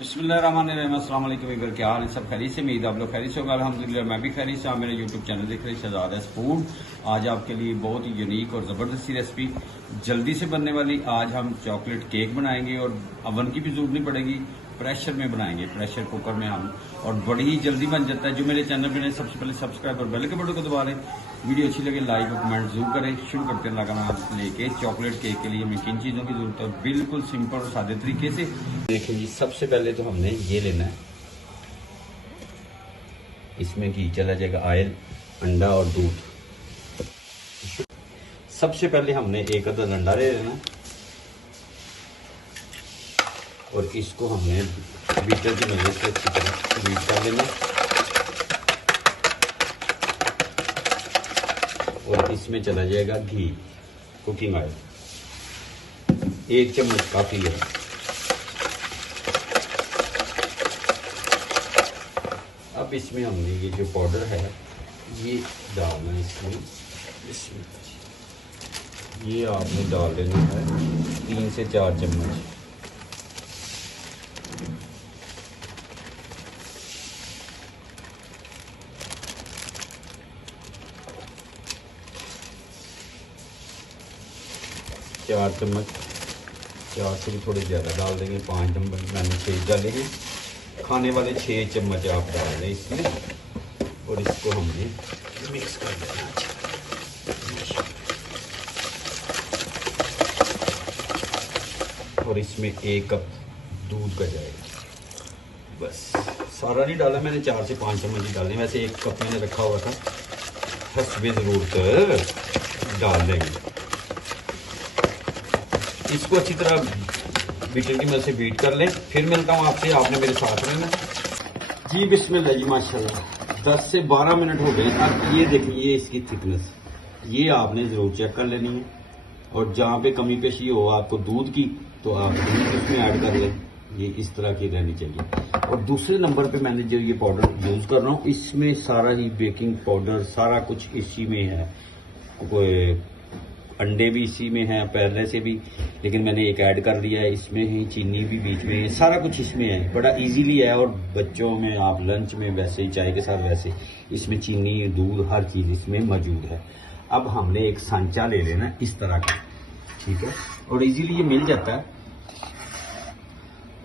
बिस्मिल्लाहिर्रहमानिर्रहीम। अस्सलाम वालेकुम इधर क्या हाल है? सब खैरियत से? उम्मीद आप लोग खैरियत से होगा। अल्हम्दुलिल्लाह मैं भी खैरियत से। आप मेरे यूट्यूब चैनल देख रहे हैं शहजाद फूड। आज आपके लिए बहुत ही यूनिक और ज़बरदस्ती रेसिपी जल्दी से बनने वाली। आज हम चॉकलेट केक बनाएंगे और अवन की भी जरूरत नहीं पड़ेगी, प्रेशर में बनाएंगे, प्रेशर कुकर में हम, और बड़ी ही जल्दी बन जाता है। जो मेरे चैनल पर सबसे पहले सब्सक्राइब और बेल के बटन को दबा लें। वीडियो अच्छी लगे लाइक और कमेंट जरूर करें। शुरू करते हैं लगाना लेके चॉकलेट केक के लिए हमें किन चीज़ों की जरूरत है, बिल्कुल सिंपल और सादे तरीके से। देखिए जी, सबसे पहले तो हमने ये लेना है, इसमें घी चला जाएगा, ऑयल, अंडा और दूध। सबसे पहले हमने एक अदद अंडा ले लेना और इसको हमने बीटर की मदद से अच्छी तरह बीट कर लेना और इसमें चला जाएगा घी, कुकिंग ऑयल, 1 चम्मच काफ़ी है। अब इसमें हमने ये जो पाउडर है ये डालना है इसमें ये आपने डाल देना है 3 से 4 चम्मच। चार चम्मच, 4 से भी थोड़े ज़्यादा डाल देंगे, 5 चम्मच मैंने 6 डालेंगे। खाने वाले 6 चम्मच आप डाल दें इसमें और इसको हमने मिक्स कर देना और इसमें 1 कप दूध का जाएगा। बस सारा नहीं डाला मैंने, 4 से 5 चम्मच ही डालने, वैसे 1 कप मैंने रखा हुआ था, हस्बे ज़रूरत डाल देंगे। इसको अच्छी तरह बीटर की मदद से बीट कर लें। फिर मिलता हूँ आपसे, आपने मेरे साथ रहना जी। बिस्मिल्लाह जी, माशाल्लाह 10 से 12 मिनट हो गए। अब ये देखिए, ये इसकी थिकनेस ये आपने ज़रूर चेक कर लेनी है और जहाँ पे कमी पेशी हो आपको दूध की, तो आप दूध इसमें ऐड कर लें। ये इस तरह की रहनी चाहिए। और दूसरे नंबर पे मैंने जो ये पाउडर यूज़ कर रहा हूँ, इसमें सारा ही बेकिंग पाउडर सारा कुछ इसी में है। कोई अंडे भी इसी में है पहले से भी, लेकिन मैंने एक ऐड कर दिया है। इसमें ही चीनी भी बीच में है, सारा कुछ इसमें है, बड़ा इजीली है। और बच्चों में आप लंच में वैसे ही चाय के साथ वैसे इसमें चीनी दूध हर चीज़ इसमें मौजूद है। अब हमने एक सांचा ले लेना इस तरह का, ठीक है, और इजीली ये मिल जाता है।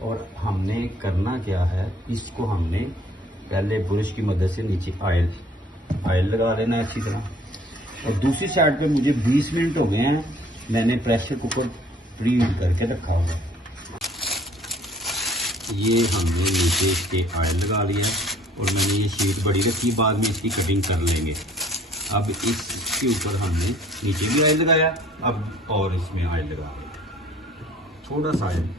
और हमने करना क्या है, इसको हमने पहले ब्रश की मदद से नीचे ऑयल लगा लेना है अच्छी तरह। और दूसरी साइड पे मुझे 20 मिनट हो गए हैं, मैंने प्रेशर कुकर प्री हीट करके रखा हुआ है। ये हमने नीचे इसके ऑयल लगा लिया है और मैंने ये शीट बड़ी रखी, बाद में इसकी कटिंग कर लेंगे। अब इसके ऊपर हमने नीचे भी ऑयल लगाया, अब और इसमें ऑयल लगा लिया, थोड़ा सा ऑयल।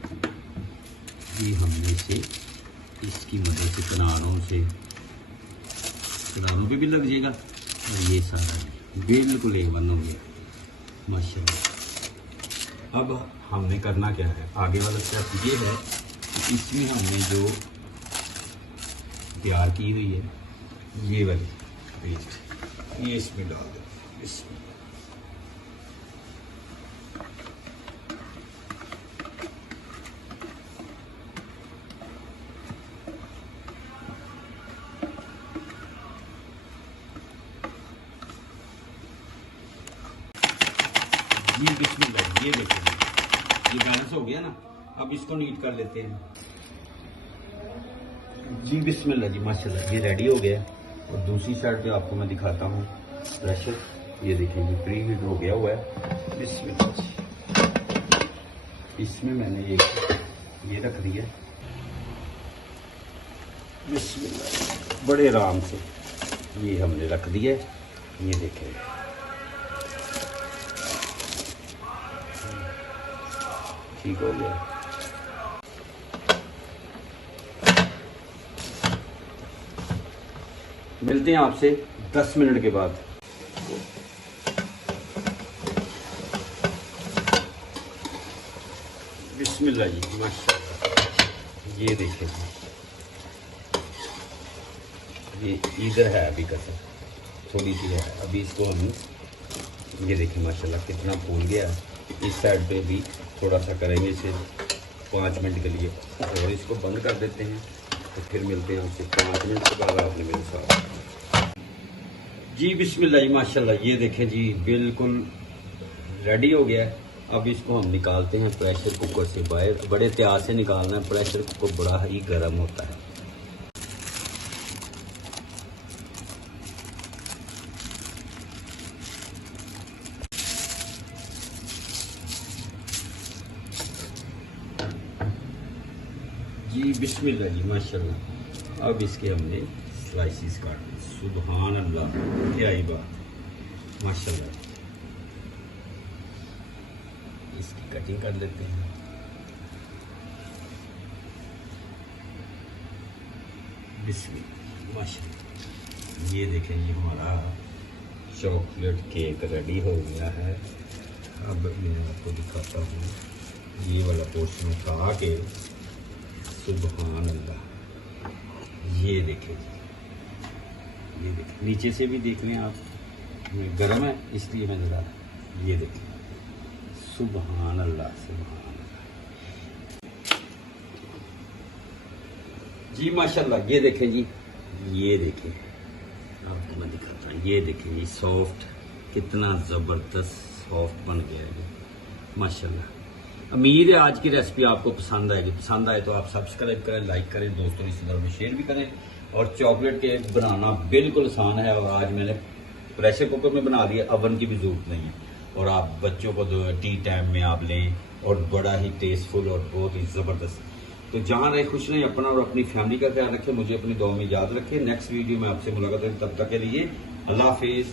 ये हमने इसे इसकी मदद से किनारों पे भी लग जाएगा और ये सारा बिल्कुल एक बंद हो गया माशाल्लाह। अब हमने करना क्या है, आगे वाला स्टेप ये है कि इसमें हमने जो तैयार की हुई है ये वाली पेस्ट, ये इसमें डाल दें। इसमें ये बिस्मिल्लाह, ये देखिए ये बैलेंस हो गया ना। अब इसको नीट कर लेते हैं जी। बिस्मिल्लाह जी, माशाल्लाह ये रेडी हो गया। और दूसरी साइड पे आपको मैं दिखाता हूँ प्रेशर, ये देखिए ये प्री हीट हो गया हुआ है। बिस्मिल्लाह जी, इसमें मैंने ये रख दिया। बिस्मिल्लाह, बड़े आराम से ये हमने रख दिया। ये देखें, ठीक हो गया। मिलते हैं आपसे 10 मिनट के बाद। बिस्मिल्लाह जी, माशाल्लाह ये देखें, ये इधर है अभी कसर, थोड़ी सी है अभी। इसको हम ये देखिए माशाल्लाह कितना फूल गया है। इस साइड पे भी थोड़ा सा करेंगे इसे 5 मिनट के लिए, और इसको बंद कर देते हैं। तो फिर मिलते हैं आपसे 5 मिनट के बाद आपने मेरे साथ। जी बिस्मिल्लाह जी माशाल्लाह, ये देखें जी बिल्कुल रेडी हो गया है। अब इसको हम निकालते हैं प्रेशर कुकर से बाहर। बड़े त्याग से निकालना है, प्रेशर कुकर बड़ा ही गर्म होता है। जी बिस्मिल्लाह जी माशाल्लाह, अब इसके हमने स्लाइसिस काटने। सुभान अल्लाह, क्या ही बात माशाल्लाह। इसकी कटिंग कर लेते हैं। बिस्मिल्लाह माशाल्लाह, ये देखें ये हमारा चॉकलेट केक रेडी हो गया है। अब मैं आपको दिखाता हूँ, ये वाला पोर्शन उठा के। सुभान अल्लाह, ये देखें जी, ये देखें, नीचे से भी देख लें आप, गर्म है इसलिए मैं ज़रा, ये देखें। सुभान अल्लाह, सुभान अल्लाह जी माशाल्लाह। ये देखें जी, ये देखें, आपको मैं दिखाता हूँ। ये देखें ये सॉफ्ट, कितना ज़बरदस्त सॉफ्ट बन गया है माशाल्लाह। उम्मीद है आज की रेसिपी आपको पसंद आएगी। पसंद आए तो आप सब्सक्राइब करें, लाइक करें, दोस्तों रिश्तेदारों में शेयर भी करें। और चॉकलेट केक बनाना बिल्कुल आसान है, और आज मैंने प्रेशर कुकर में बना दिया, अवन की भी जरूरत नहीं है। और आप बच्चों को टी टाइम में आप लें, और बड़ा ही टेस्टफुल और बहुत ही ज़बरदस्त। तो जहाँ रहे खुश रहें, अपना और अपनी फैमिली का ख्याल रखें, मुझे अपनी दुआ में याद रखें। नेक्स्ट वीडियो में आपसे मुलाकात होगी, तब तक के लिए अल्लाह हाफिज़।